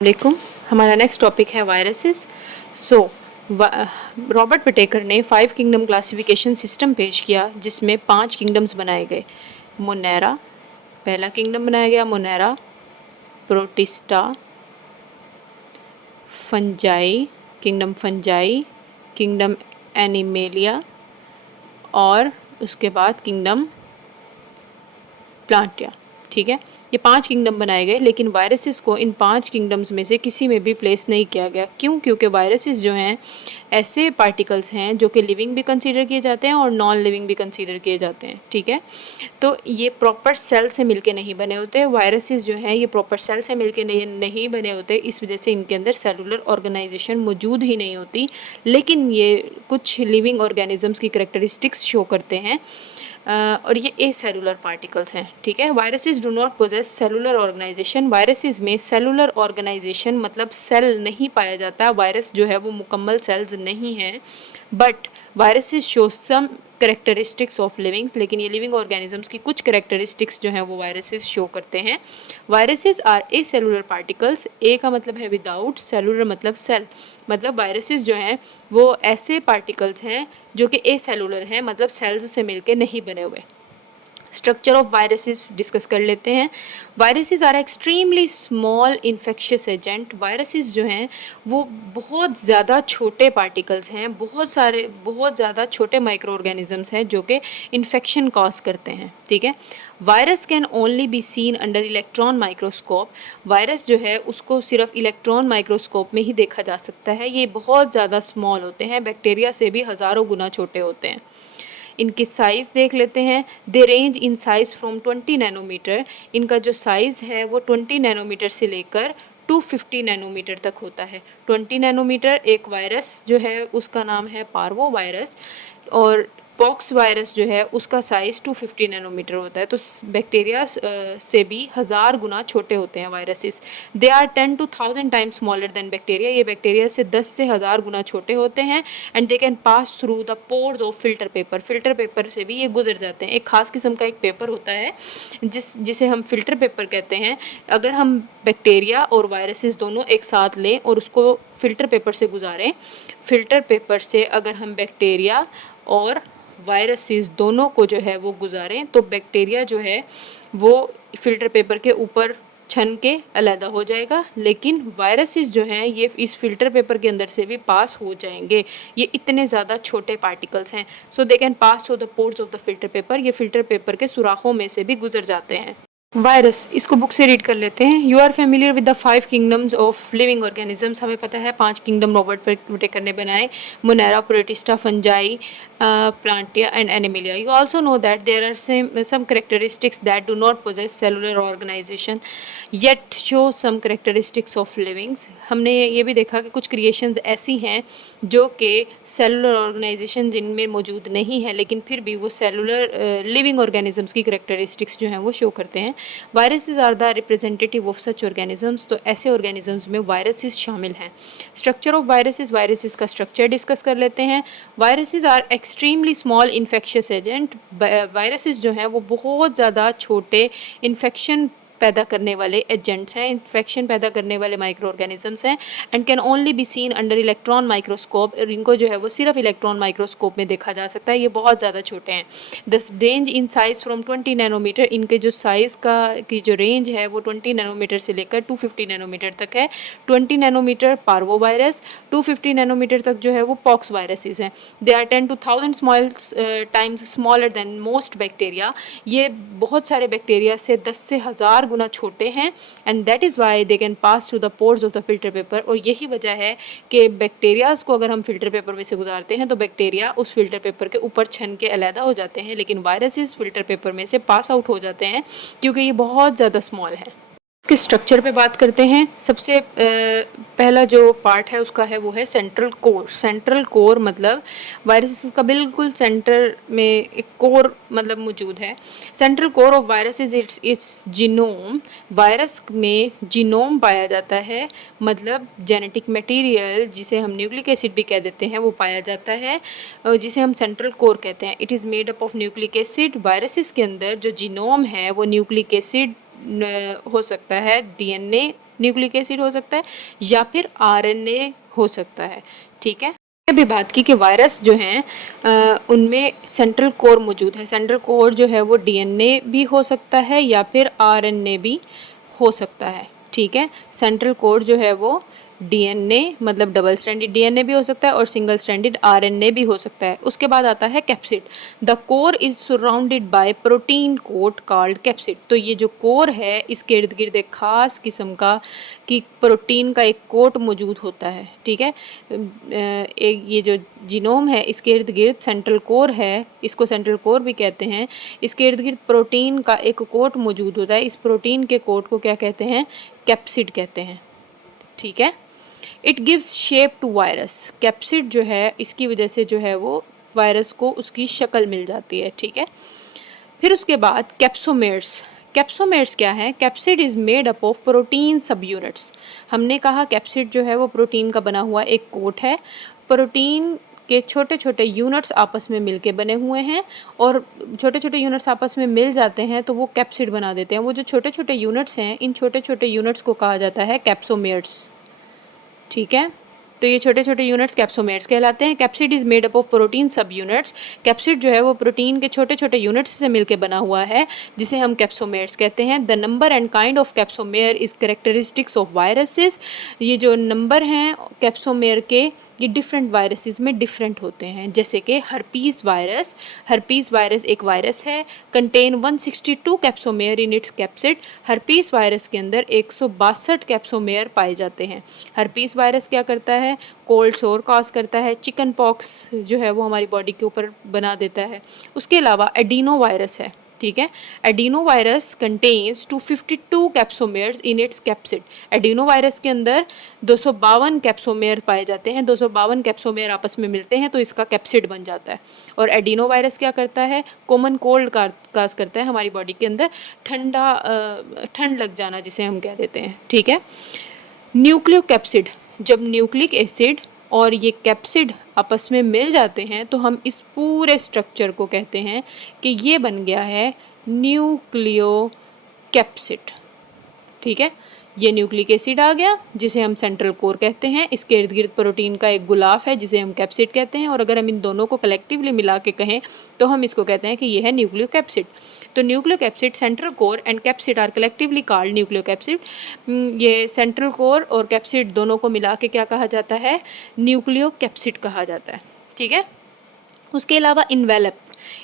वालेकुम। हमारा next topic है वायरसेस। सो रॉबर्ट विटेकर ने 5 किंगडम क्लासिफिकेशन सिस्टम पेश किया जिसमें 5 किंगडम्स बनाए गए। मोनेरा पहला किंगडम बनाया गया, Monera, Protista, fungi, kingdom fungi, kingdom animalia और उसके बाद किंगडम प्लांटिया। ठीक है, ये 5 किंगडम बनाए गए, लेकिन वायरसेस को इन 5 किंगडम्स में से किसी में भी प्लेस नहीं किया गया। क्यों? क्योंकि वायरसेस जो हैं ऐसे पार्टिकल्स हैं जो कि लिविंग भी कंसीडर किए जाते हैं और नॉन लिविंग भी कंसीडर किए जाते हैं। ठीक है, तो ये प्रॉपर सेल से मिलके नहीं बने होते। वायरसेस जो हैं ये प्रॉपर सेल से मिलके नहीं बने होते, इस वजह से इनके अंदर सेलुलर ऑर्गेनाइजेशन मौजूद ही नहीं होती, लेकिन ये कुछ लिविंग ऑर्गेनिजम्स की करेक्टरिस्टिक्स शो करते हैं और ये ए सेलुलर पार्टिकल्स हैं। ठीक है, viruses do not possess cellular organisation. Viruses में सेलुलर ऑर्गेनाइजेशन मतलब सेल नहीं पाया जाता। वायरस जो है वो मुकम्मल सेल्स नहीं है, but viruses show some characteristics of livings, लेकिन ये लिविंग ऑर्गेनिजम्स की कुछ करेक्टरिस्टिक्स जो हैं वो वायरसेस शो करते हैं। Viruses are a cellular particles. A का मतलब है विदाउट, सेलुलर मतलब सेल, मतलब वायरसेस जो हैं वो ऐसे पार्टिकल्स हैं जो कि ए सेलुलर हैं, मतलब सेल्स से मिलके नहीं बने हुए। स्ट्रक्चर ऑफ वायरसेस डिस्कस कर लेते हैं। Viruses are extremely small infectious agent. Viruses जो हैं वो बहुत ज़्यादा छोटे पार्टिकल्स हैं, बहुत ज़्यादा छोटे माइक्रो ऑर्गेनिजम्स हैं जो कि इन्फेक्शन कॉज करते हैं। ठीक है, virus can only be seen under electron microscope. Virus जो है उसको सिर्फ इलेक्ट्रॉन माइक्रोस्कोप में ही देखा जा सकता है। ये बहुत ज़्यादा स्मॉल होते हैं, बैक्टीरिया से भी हज़ारों गुना छोटे होते हैं। इनकी साइज़ देख लेते हैं। They range in size from 20 nanometre. इनका जो साइज़ है वो 20 नैनोमीटर से लेकर 250 नैनोमीटर तक होता है। 20 नैनोमीटर एक वायरस जो है उसका नाम है पार्वो वायरस, और पॉक्स वायरस जो है उसका साइज़ 250 नैनोमीटर होता है। तो बैक्टीरिया से भी 1000 गुना छोटे होते हैं viruses. They are 10 to 1000 times smaller than bacteria. ये बैक्टीरिया से 10 से 1000 गुना छोटे होते हैं। And they can pass through the pores of filter paper. Filter paper से भी ये गुजर जाते हैं। एक खास किस्म का एक पेपर होता है जिसे हम फिल्टर पेपर कहते हैं। अगर हम बैक्टीरिया और वायरसेस दोनों एक साथ लें और उसको फिल्टर पेपर से गुजारें, फिल्टर पेपर से अगर हम बैक्टीरिया और वायरसेस दोनों को जो है वो गुजारें, तो बैक्टीरिया जो है वो फिल्टर पेपर के ऊपर छन के अलहदा हो जाएगा, लेकिन वायरसेस जो हैं ये इस फिल्टर पेपर के अंदर से भी पास हो जाएंगे। ये इतने ज़्यादा छोटे पार्टिकल्स हैं, so they can pass through the pores of the filter paper. ये फिल्टर पेपर के सुराखों में से भी गुजर जाते हैं। वायरस, इसको बुक से रीड कर लेते हैं। You are familiar with the 5 kingdoms of living organisms. हमें पता है 5 किंगडम रॉबर्ट विटेकर ने बनाए, Monera, Protista, Fungi, Plantae and Animalia. You also know that there are some characteristics that do not possess cellular organisation yet show some characteristics of livings. हमने ये भी देखा कि कुछ क्रिएशंस ऐसी हैं जो कि सेलुलर ऑर्गेनाइजेशन जिनमें मौजूद नहीं है, लेकिन फिर भी वो सेलुलर लिविंग ऑर्गेनिजम्स की करेक्टरिस्टिक्स जो हैं वो शो करते हैं। Viruses are the representative of such organisms. तो ऐसे ऑर्गेनिजम्स में वायरसेस शामिल हैं। स्ट्रक्चर ऑफ वायरसेस, वायरसेस का स्ट्रक्चर डिस्कस कर लेते हैं। Viruses are extremely small infectious agent. Viruses जो हैं वो बहुत ज़्यादा छोटे इन्फेक्शन पैदा करने वाले एजेंट्स हैं, इन्फेक्शन पैदा करने वाले माइक्रो ऑर्गेनिजम्स हैं, and can only be seen under electron microscope. और इनको जो है वो सिर्फ इलेक्ट्रॉन माइक्रोस्कोप में देखा जा सकता है। ये बहुत ज़्यादा छोटे हैं। दस range in size from 20 nanometer. इनके जो साइज़ की जो रेंज है वो 20 नैनोमीटर से लेकर 250 नैनोमीटर तक है। 20 नैनोमीटर पार्वो वायरस, 250 नैनोमीटर तक जो है वो पॉक्स वायरसेस हैं। They are 10 to 1000 small times smaller than most bacteria. ये बहुत सारे बैक्टीरिया से 10 से 1000 गुना छोटे हैं। And that is why they can pass through the pores of the filter paper. और यही वजह है कि बैक्टीरियाज को अगर हम फिल्टर पेपर में से गुजारते हैं तो बैक्टीरिया उस फिल्टर पेपर के ऊपर छन के अलहदा हो जाते हैं, लेकिन वायरसेस फिल्टर पेपर में से पास आउट हो जाते हैं क्योंकि ये बहुत ज़्यादा स्मॉल है। इसके स्ट्रक्चर पे बात करते हैं। सबसे पहला जो पार्ट है उसका है वो है सेंट्रल कोर। सेंट्रल कोर मतलब वायरस का बिल्कुल सेंटर में एक कोर मतलब मौजूद है। Central core of virus it's genome. Virus में जीनोम पाया जाता है, मतलब जेनेटिक मटेरियल जिसे हम न्यूक्लिक एसिड भी कह देते हैं वो पाया जाता है, जिसे हम सेंट्रल कोर कहते हैं। It is made up of nucleic acid. Viruses के अंदर जो जीनोम है वो न्यूक्लिक एसिड हो सकता है, डीएनए न्यूक्लिक एसिड हो सकता है या फिर आरएनए हो सकता है। ठीक है, भी बात की कि वायरस जो हैं उनमें सेंट्रल कोर मौजूद है। सेंट्रल कोर जो है वो डीएनए भी हो सकता है या फिर आरएनए भी हो सकता है। ठीक है, सेंट्रल कोर जो है वो डीएनए मतलब डबल स्ट्रैंडेड डीएनए भी हो सकता है और सिंगल स्ट्रैंडेड आरएनए भी हो सकता है। उसके बाद आता है capsid. The core is surrounded by protein coat called capsid. तो ये जो कोर है इसके इर्द गिर्द एक खास किस्म का कि प्रोटीन का एक कोट मौजूद होता है। ठीक है, एक ये जो जीनोम है इसके इर्द गिर्द सेंट्रल कोर है, इसको सेंट्रल कोर भी कहते हैं। इसके इर्द गिर्द प्रोटीन का एक कोट मौजूद होता है। इस प्रोटीन के कोट को क्या कहते हैं? कैप्सिड कहते हैं। ठीक है, it gives shape to virus. Capsid जो है इसकी वजह से जो है वो वायरस को उसकी शक्ल मिल जाती है। ठीक है, फिर उसके बाद कैप्सोमेर्स। कैप्सोमेर्स क्या है? Capsid is made up of protein सब यूनिट्स। हमने कहा कैप्सिड जो है वो प्रोटीन का बना हुआ एक कोट है। प्रोटीन के छोटे छोटे यूनिट्स आपस में मिलके बने हुए हैं और छोटे छोटे यूनिट्स आपस में मिल जाते हैं तो वो कैप्सिड बना देते हैं। वो जो छोटे छोटे यूनिट्स हैं इन छोटे छोटे यूनिट्स को कहा जाता है कैप्सोमेर्स। ठीक है, तो ये छोटे छोटे यूनिट्स कैप्सोमेर्स कहलाते हैं। Capsid is made up of protein सब यूनिट्स। कैप्सिड जो है वो प्रोटीन के छोटे छोटे यूनिट्स से मिलकर बना हुआ है जिसे हम कैप्सोमेर्स कहते हैं। The number and kind of capsomere is characteristics of viruses. ये जो नंबर हैं कैप्सोमेर के ये डिफरेंट वायरसेस में डिफरेंट होते हैं। जैसे कि हर्पीस वायरस। हर्पीस वायरस एक वायरस है, contain 162 capsomere in its capsid. Herpes virus के अंदर 162 कैप्सोमेर पाए जाते हैं। हर्पीस वायरस क्या करता है? कोल्ड सोर कॉज करता है। चिकन पॉक्स जो है वो हमारी बॉडी के ऊपर बना देता है। उसके अलावा एडिनो वायरस है। ठीक है, adenovirus contains 252 capsomeres in its capsid. Adenovirus के अंदर 252 कैप्सोमेर पाए जाते हैं। 252 कैप्सोमेर आपस में मिलते हैं तो इसका कैप्सिड बन जाता है। और एडिनो वायरस क्या करता है? कॉमन कोल्ड काज करता है हमारी बॉडी के अंदर, ठंड लग जाना जिसे हम कह देते हैं। ठीक है, न्यूक्लियोकैप्सिड। जब न्यूक्लिक एसिड और ये कैप्सिड आपस में मिल जाते हैं तो हम इस पूरे स्ट्रक्चर को कहते हैं कि ये बन गया है न्यूक्लियोकैप्सिड। ठीक है, ये न्यूक्लिक एसिड आ गया जिसे हम सेंट्रल कोर कहते हैं। इसके इर्द गिर्द प्रोटीन का एक गुलाफ है जिसे हम कैप्सिड कहते हैं। और अगर हम इन दोनों को कलेक्टिवली मिला के कहें तो हम इसको कहते हैं कि ये है न्यूक्लियोकैप्सिड। तो nucleocapsid, central core and capsid are collectively called nucleocapsid. ये सेंट्रल कोर और कैप्सिड दोनों को मिला के क्या कहा जाता है? न्यूक्लियोकैप्सिड कहा जाता है। ठीक है, उसके अलावा इन्वेलप।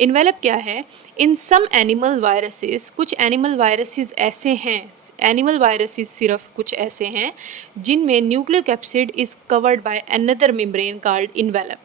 इन्वेलप क्या है? इन सम एनिमल वायरसेस, कुछ एनिमल वायरसेस ऐसे हैं, एनिमल वायरसेस सिर्फ कुछ ऐसे हैं जिनमें nucleocapsid is covered by another membrane called envelope.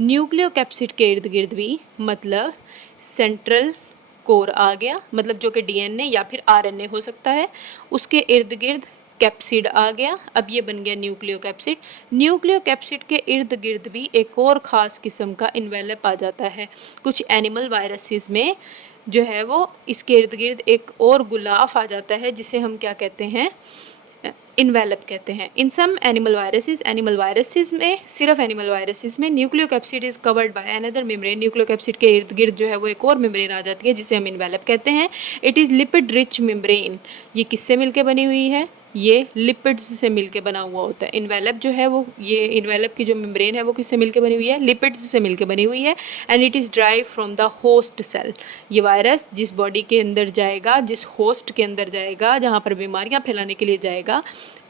Nucleocapsid के इर्द गिर्द भी मतलब सेंट्रल कोर आ गया, मतलब जो कि डीएनए या फिर आरएनए हो सकता है, उसके इर्द गिर्द कैप्सिड आ गया। अब ये बन गया न्यूक्लियोकैप्सिड। न्यूक्लियोकैप्सिड के इर्द गिर्द भी एक और ख़ास किस्म का इन्वेलप आ जाता है। कुछ एनिमल वायरसेस में जो है वो इसके इर्द गिर्द एक और गुलाफ आ जाता है जिसे हम क्या कहते हैं? इन्वेलप कहते हैं। इन सम एनिमल वायरसेस में, सिर्फ एनिमल वायरसेस में nucleocapsid is covered by another membrane. Nucleocapsid के इर्द गिर्द जो है वो एक और मेम्ब्रेन आ जाती है जिसे हम इन्वेलप कहते हैं। It is lipid rich membrane. ये किससे मिलके बनी हुई है? ये लिपिड्स से मिलके बना हुआ होता है। इन्वेलप जो है वो, ये इन्वेलप की जो मेम्ब्रेन है वो किससे मिलके बनी हुई है? लिपिड्स से मिलके बनी हुई है। And it is derived from the host cell. ये वायरस जिस बॉडी के अंदर जाएगा, जिस होस्ट के अंदर जाएगा, जहाँ पर बीमारियाँ फैलाने के लिए जाएगा,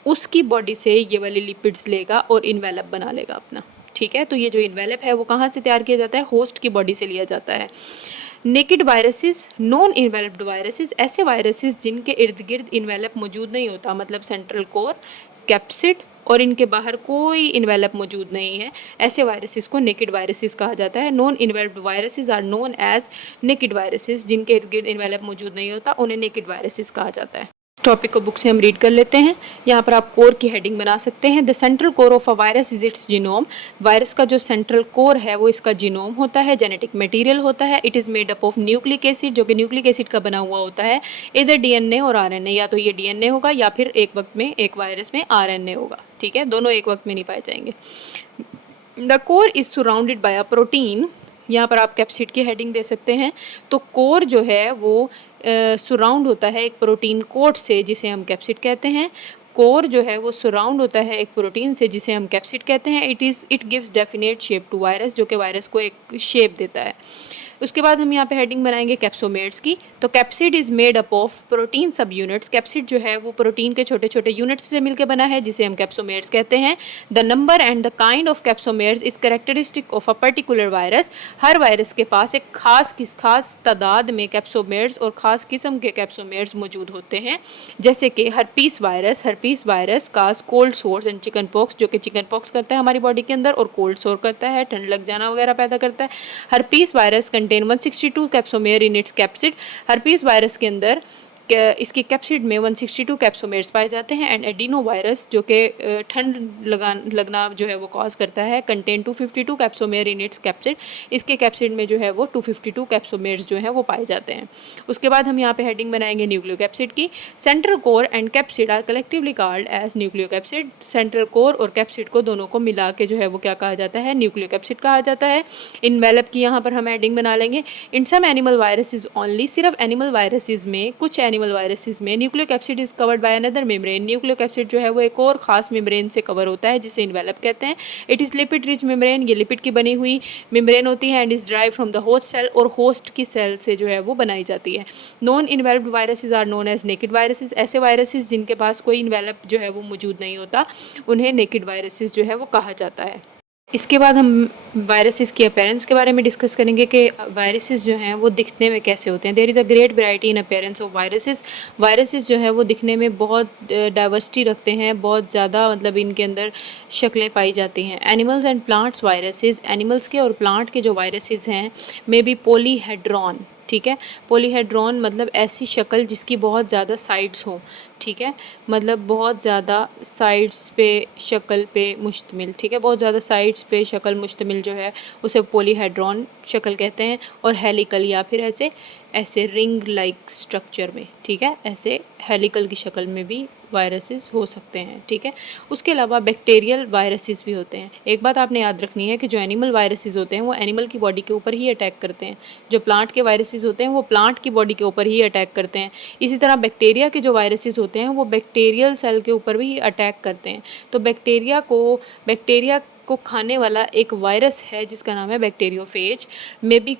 उसकी बॉडी से ये वाले लिपिड्स लेगा और इन्वेलप बना लेगा अपना। ठीक है, तो ये जो इन्वेलप है वो कहाँ से तैयार किया जाता है? होस्ट की बॉडी से लिया जाता है। Naked viruses, non enveloped viruses, ऐसे वायरसेस जिनके इर्द गिर्द इन्वेलप मौजूद नहीं होता, मतलब सेंट्रल कोर, कैप्सिड और इनके बाहर कोई इन्वेलप मौजूद नहीं है, ऐसे वायरसेस को नेकेड वायरसेस कहा जाता है। Non enveloped viruses are known as naked viruses. जिनके इर्द गिर्द इन्वेलप मौजूद नहीं होता उन्हें नेकेड वायरसेस कहा जाता है। टॉपिक को बुक से हम रीड कर लेते हैं। यहाँ पर आप कोर की हेडिंग बना सकते हैं। The central core of a virus is it's genome. Virus का जो सेंट्रल कोर है वो इसका जीनोम होता है, जेनेटिक मटेरियल होता है। It is made up of nucleic acid, जो कि न्यूक्लिक एसिड का बना हुआ होता है। इधर डीएनए और आरएनए, या तो ये डीएनए होगा या फिर एक वक्त में एक वायरस में आरएनए होगा। ठीक है, दोनों एक वक्त में नहीं पाए जाएंगे। The core is surrounded bye a protein. यहाँ पर आप कैप्सिड की हेडिंग दे सकते हैं। तो कोर जो है वो सराउंड होता है एक प्रोटीन कोट से जिसे हम कैप्सिड कहते हैं। कोर जो है वो सराउंड होता है एक प्रोटीन से जिसे हम कैप्सिड कहते हैं। It gives definite shape to virus, जो कि वायरस को एक शेप देता है। उसके बाद हम यहाँ पे हेडिंग बनाएंगे कैप्सोमेर्स की। तो capsid is made up of protein सब यूनिट्स। कैप्सिड जो है वो प्रोटीन के छोटे छोटे यूनिट्स से मिलकर बना है जिसे हम कैप्सोमेर्स कहते हैं। The number and the kind of capsomeres is characteristic of a particular virus. हर वायरस के पास एक खास तादाद में कैप्सोमेर्स और ख़ास किस्म के कैप्सोमेर्स मौजूद होते हैं, जैसे कि herpes virus cause cold source and chicken pox, जो कि चिकन पॉक्स करता है हमारी बॉडी के अंदर और कोल्ड सोर करता है, ठंड लग जाना वगैरह पैदा करता है। Herpes virus contain 162 capsomere in its capsid. Herpes virus के अंदर इसकी कैप्सिड में 162 कैप्सोमेर्स पाए जाते हैं। एंड एडिनो वायरस, जो कि ठंड लगना जो है वो कॉज करता है, कंटेन 252 कैप्सोमेर इन इट्स कैप्सिड। इसके कैप्सिड में जो है वो 252 कैप्सोमेर्स जो है वो पाए जाते हैं। उसके बाद हम यहाँ पे हेडिंग बनाएंगे न्यूक्लियोकैप्सिड की। Central core and capsid are collectively called as nucleocapsid. Central core और कैप्सिड को दोनों को मिला के जो है वो क्या कहा जाता है, न्यूक्लियोकैप्सिड कहा जाता है। इनवेलप की यहाँ पर हम हेडिंग बना लेंगे। इन सम एनिमल वायरसेस ओनली, सिर्फ एनिमल वायरसेस में, कुछ एनिमल वायरसेस में nucleocapsid is covered by another membrane. Nucleocapsid जो है वो एक और खास मेम्ब्रेन से कवर होता है जिसे इनवेलप कहते हैं। It is lipid rich membrane, ये लिपिड की बनी हुई मेम्ब्रेन होती है। And is derived from the host cell, और होस्ट की सेल से जो है वो बनाई जाती है। Non enveloped viruses are known as naked viruses. ऐसे वायरसेस जिनके पास कोई इन्वेलप जो है वो मौजूद नहीं होता, उन्हें नेकेड वायरसेस जो है वो कहा जाता है। इसके बाद हम वायरसेस की अपीयरेंस के बारे में डिस्कस करेंगे कि वायरसेस जो हैं वो दिखने में कैसे होते हैं। There is a great variety in appearance of viruses. Viruses जो है वो दिखने में बहुत डाइवर्सिटी रखते हैं, बहुत ज़्यादा मतलब इनके अंदर शक्लें पाई जाती हैं। Animals and plants viruses, animals के और प्लांट के जो वायरसेस हैं मे बी पॉलीहेड्रॉन, ठीक है। पॉलीहेड्रॉन मतलब ऐसी शक्ल जिसकी बहुत ज़्यादा साइड्स हों, ठीक है, मतलब बहुत ज़्यादा साइड्स पे शक्ल पे मुश्तमिल, ठीक है, बहुत ज़्यादा साइड्स पे शक्ल मुश्तमिल जो है उसे पॉलीहेड्रॉन शक्ल कहते हैं। और हेलिकल या फिर ऐसे ऐसे रिंग लाइक स्ट्रक्चर में, ठीक है, ऐसे हेलिकल की शक्ल में भी वायरसेस हो सकते हैं, ठीक है। उसके अलावा बैक्टीरियल वायरसेस भी होते हैं। एक बात आपने याद रखनी है कि जो एनिमल वायरसेस होते हैं वो एनिमल की बॉडी के ऊपर ही अटैक करते हैं। जो प्लांट के वायरसेस होते हैं वो प्लांट की बॉडी के ऊपर ही अटैक करते हैं। इसी तरह बैक्टीरिया के जो वायरसेस होते हैं वो बैक्टीरियल सेल के ऊपर भी अटैक करते हैं। तो बैक्टीरिया को खाने वाला एक वायरस है जिसका नाम है बैक्टीरियोफेज। मे बी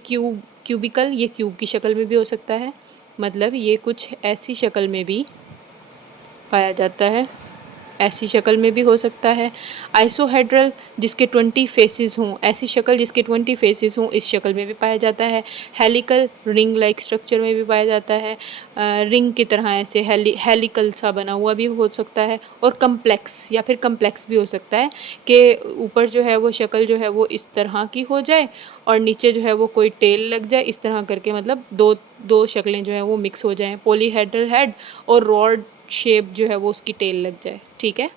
क्यूबिकल, ये क्यूब की शक्ल में भी हो सकता है, मतलब ये कुछ ऐसी शक्ल में भी पाया जाता है, ऐसी शक्ल में भी हो सकता है। आइसोहेड्रल, जिसके 20 फेसेस हों, ऐसी शक्ल जिसके 20 फेसेस हों, इस शक्ल में भी पाया जाता है। हेलिकल, रिंग लाइक स्ट्रक्चर में भी पाया जाता है। रिंग की तरह ऐसे हेलिकल सा बना हुआ भी हो सकता है। और कम्प्लेक्स या फिर कम्प्लेक्स भी हो सकता है कि ऊपर जो है वो शक्ल जो है वो इस तरह की हो जाए और नीचे जो है वो कोई टेल लग जाए, इस तरह करके मतलब दो शक्लें जो हैं वो मिक्स हो जाएं। पॉलीहेड्रल हेड और रॉड शेप जो है वो उसकी टेल लग जाए, ठीक है।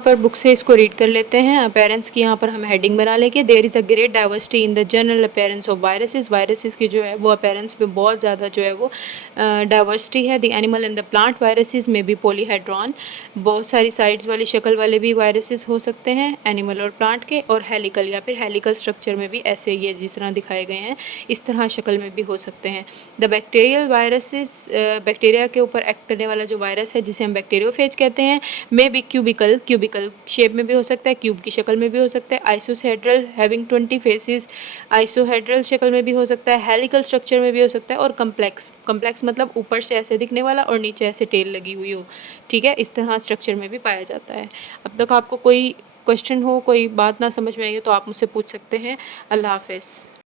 पर बुक से इसको रीड कर लेते हैं। अपीयरेंस की यहाँ पर हम हेडिंग बना लेंगे। There is a great diversity in the general appearance of viruses. Viruses की जो है वो अपीयरेंस में बहुत ज़्यादा जो है वो डाइवर्सिटी है। The animal and the plant viruses में भी पॉलीहेड्रॉन, बहुत सारी साइड्स वाली शक्ल वाले भी वायरसेस हो सकते हैं एनिमल और प्लांट के। और हेलिकल या फिर हेलिकल स्ट्रक्चर में भी ऐसे ये जिस तरह दिखाए गए हैं इस तरह शक्ल में भी हो सकते हैं। द बैक्टीरियल वायरसेस, बैक्टीरिया के ऊपर एक्ट करने वाला जो वायरस है जिसे हम बैक्टीरियोफेज कहते हैं, मे बी क्यूबिकल शेप में भी हो सकता है, क्यूब की शक्ल में भी हो सकता है। आइसोहेड्रल हैविंग 20 फेसेस, आइसोहेड्रल शक्ल में भी हो सकता है। हेलिकल स्ट्रक्चर में भी हो सकता है। और कम्प्लेक्स मतलब ऊपर से ऐसे दिखने वाला और नीचे ऐसे टेल लगी हुई हो, ठीक है, इस तरह स्ट्रक्चर में भी पाया जाता है। अब तक आपको कोई क्वेश्चन हो, कोई बात ना समझ में आई हो तो आप मुझसे पूछ सकते हैं। अल्लाह हाफ़िज़।